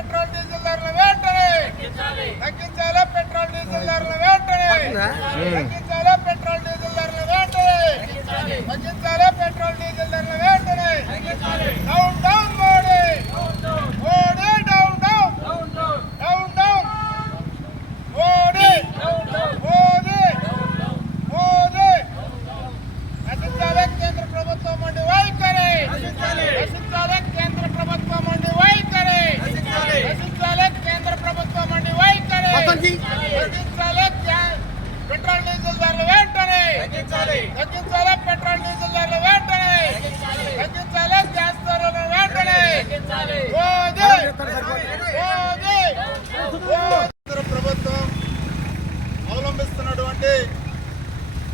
Petrol diesel ధరల వెంటనే తగ్గించాలి. పెట్రోల్ డీజిల్ ధరల వెంటనే తగ్గించాలి. పెట్రోల్ డీజిల్ ధరల వెంటనే తగ్గించాలి. పెట్రోల్ డీజిల్ ధరల వెంటనే down down Modi Modi down down down down Modi Modi Modi నశించాలి. కేంద్ర ప్రభుత్వం మండి వైఖరి నశించాలి. కేంద్ర ప్రభుత్వం మండి వైఖరి నశించాలి. కేంద్ర ప్రభుత్వం మండి వైఖరి తగ్గించాలి. పెట్రోల్ డీజిల్ ధరలు వెంటనే తగ్గించాలి. పెట్రోల్ డీజిల్ ధరలు వెంటనే తగ్గించాలి. గ్యాస్ ధరలు వెంటనే కేంద్ర ప్రభుత్వం అవలంబిస్తున్నటువంటి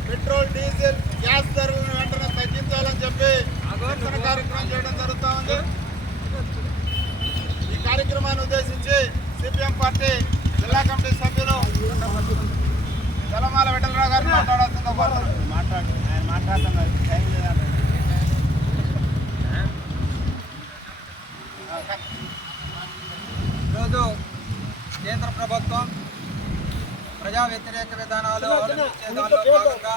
పెట్రోల్ డీజిల్ గ్యాస్ ధరలను వెంటనే తగ్గించాలని చెప్పి నిరసన కార్యక్రమం చేయడం జరుగుతూ ఉంది. ఈ కార్యక్రమాన్ని ఉద్దేశించి సిపిఎం పార్టీ జిల్లా కమిటీ సభ్యులు జలమాల విఠలరావు గారు మాట్లాడాల్సిందో ఈరోజు కేంద్ర ప్రభుత్వం ప్రజా వ్యతిరేక విధానాలు అవలంబించే దానిలో భాగంగా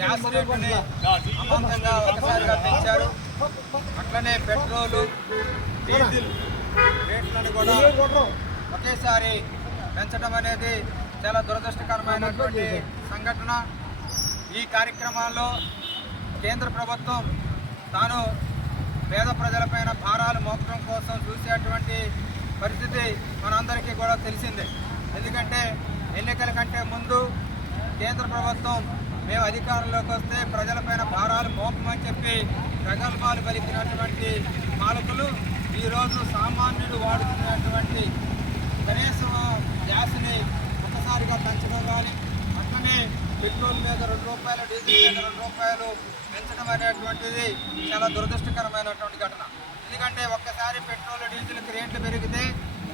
గ్యాస్ రేటుని అమాంతంగా ఒకసారిగా పెంచారు. అట్లనే పెట్రోలు డీజిల్ రేట్లను కూడా ఒకేసారి పెంచడం అనేది చాలా దురదృష్టకరమైనటువంటి సంఘటన. ఈ కార్యక్రమాల్లో కేంద్ర ప్రభుత్వం తాను పేద ప్రజలపైన భారాలు మోపడం కోసం చూసేటువంటి పరిస్థితి మనందరికీ కూడా తెలిసిందే. ఎందుకంటే ఎన్నికల కంటే ముందు కేంద్ర ప్రభుత్వం మేము అధికారంలోకి వస్తే ప్రజలపైన భారాలు మోపమని చెప్పి ప్రగల్భాలు పలికినటువంటి పాలకులు ఈరోజు సామాన్యుడు వాడుతున్నటువంటి కనీసం గ్యాస్ని ఒకసారిగా పెంచడం కానీ, అట్లనే పెట్రోల్ మీద ₹2, డీజిల్ మీద ₹2 పెంచడం అనేటువంటిది చాలా దురదృష్టకరమైనటువంటి ఘటన. ఎందుకంటే ఒక్కసారి పెట్రోల్ డీజిల్కి రేట్లు పెరిగితే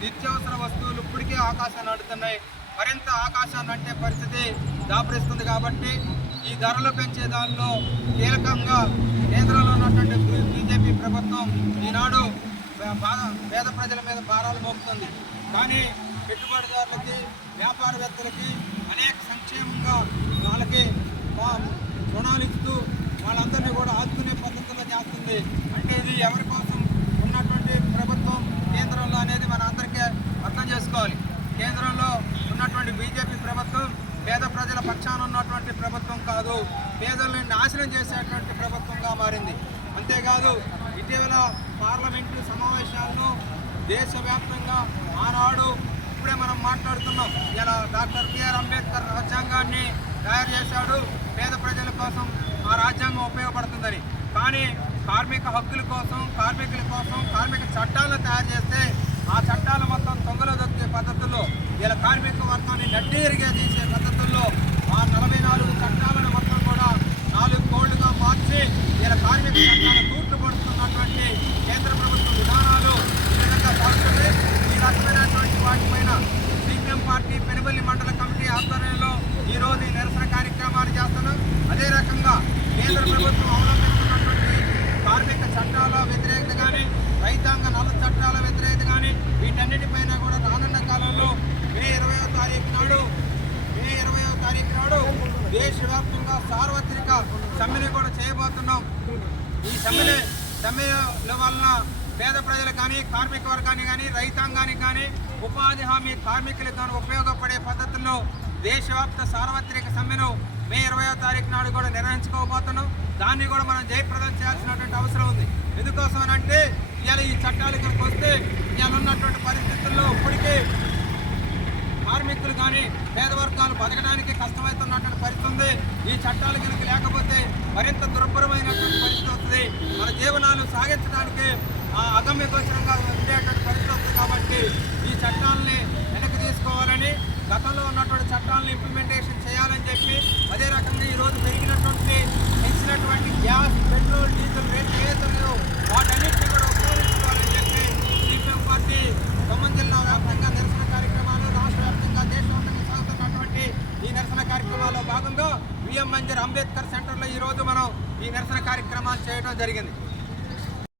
నిత్యావసర వస్తువులు ఇప్పటికే ఆకాశాన్ని అడుగుతున్నాయి. మరింత ఆకాశాన్ని అంటే పరిస్థితి దాపరిస్తుంది. కాబట్టి ఈ ధరలు పెంచే దానిలో కీలకంగా కేంద్రంలో ఉన్నటువంటి బీజేపీ ప్రభుత్వం ఈనాడు పేద ప్రజల మీద భారాలు మోపుతుంది. కానీ పెట్టుబడిదారులకి, వ్యాపారవేత్తలకి అనేక సంక్షేమంగా వాళ్ళకి రుణాలు ఇస్తూ వాళ్ళందరినీ కూడా ఆదుకునే పద్ధతిలో చేస్తుంది. అంటే ఇది ఎవరి కోసం ఉన్నటువంటి ప్రభుత్వం కేంద్రంలో అనేది మన అందరికీ అర్థం చేసుకోవాలి. కేంద్రంలో ఉన్నటువంటి బీజేపీ ప్రభుత్వం పేద ప్రజల పక్షాన ఉన్నటువంటి ప్రభుత్వం కాదు, పేదల్ని నాశనం చేసేటువంటి ప్రభుత్వంగా మారింది. అంతేకాదు ఇటీవల పార్లమెంటు సమావేశాలను దేశవ్యాప్తంగా ఆనాడు ఇప్పుడే మనం మాట్లాడుతున్నాం. ఇలా డాక్టర్ బిఆర్ అంబేద్కర్ రాజ్యాంగాన్ని తయారు చేశాడు, పేద ప్రజల కోసం ఆ రాజ్యాంగం ఉపయోగపడుతుందని. కానీ కార్మిక హక్కుల కోసం, కార్మికుల కోసం కార్మిక చట్టాలను తయారు చేస్తే ఆ చట్టాలు మొత్తం తొంగలో దొక్కే పద్ధతుల్లో, ఇలా కార్మిక వర్గాన్ని నడ్డీరిగా తీసే పద్ధతుల్లో ఆ 44 చట్టాలను మొత్తం కూడా 4 కోళ్లుగా మార్చి ఇలా కార్మిక చట్టాలను తూట్లు పడుతున్నటువంటి కేంద్ర ప్రభుత్వ విధానాలు ఈ విధంగా సాగుతుంది. ఈ రకమైనటువంటి వాటిపైన సిపిఎం పార్టీ పెనుబల్లి మండల కమిటీ ఆధ్వర్యంలో ఈరోజు ఈ నిరసన కార్యక్రమాలు చేస్తున్నాం. అదే రకంగా కేంద్ర ప్రభుత్వం అవలంబిస్తున్నటువంటి కార్మిక చట్టాల వ్యతిరేకత కానీ, రైతాంగ నల్ల చట్టాల వ్యతిరేకత కానీ, వీటన్నిటిపైన కూడా రానున్న కాలంలో మే 20వ తారీఖు నాడు దేశవ్యాప్తంగా సార్వత్రిక సమ్మెని కూడా చేయబోతున్నాం. ఈ సమ్మెల వలన పేద ప్రజలకు కానీ, కార్మిక వర్గానికి కానీ, రైతాంగానికి కానీ, ఉపాధి హామీ కార్మికులకు కానీ ఉపయోగపడే పద్ధతుల్లో దేశవ్యాప్త సార్వత్రిక సమ్మెను మే 20వ తారీఖు నాడు కూడా నిర్వహించుకోబోతున్నాం. దాన్ని కూడా మనం జయప్రదం చేయాల్సినటువంటి అవసరం ఉంది. ఎందుకోసం అంటే ఇవాళ ఈ చట్టాలు కనుక వస్తే ఇవాళ ఉన్నటువంటి పరిస్థితుల్లో ఇప్పటికీ కార్మికులు కానీ పేద వర్గాలు బతకడానికి కష్టమవుతున్నటువంటి పరిస్థితి ఉంది. ఈ చట్టాలు కనుక లేకపోతే మరింత దుర్భరమైనటువంటి పరిస్థితి వస్తుంది. మన జీవనాలు సాగించడానికి అగమ్య గోచరంగా ఉండేటువంటి పరిస్థితి వస్తుంది. కాబట్టి ఈ చట్టాలని వెనక్కి తీసుకోవాలని, గతంలో ఉన్నటువంటి చట్టాలను ఇంప్లిమెంటేషన్ చేయాలని చెప్పి, అదే రకంగా ఈరోజు పెంచినటువంటి గ్యాస్, పెట్రోల్, డీజిల్ రేట్లు ఏదైతున్నాయో వాటన్నింటినీ కూడా ఉపయోగించుకోవాలని చెప్పి సిపిఎం పార్టీ ఖమ్మం జిల్లా వ్యాప్తంగా నిరసన కార్యక్రమాలు, రాష్ట్ర వ్యాప్తంగా దేశవ్యాప్తంగా సాగుతున్నటువంటి ఈ నిరసన కార్యక్రమాల్లో భాగంగా బిఎం మంజర్ అంబేద్కర్ సెంటర్లో ఈరోజు మనం ఈ నిరసన కార్యక్రమాలు చేయడం జరిగింది.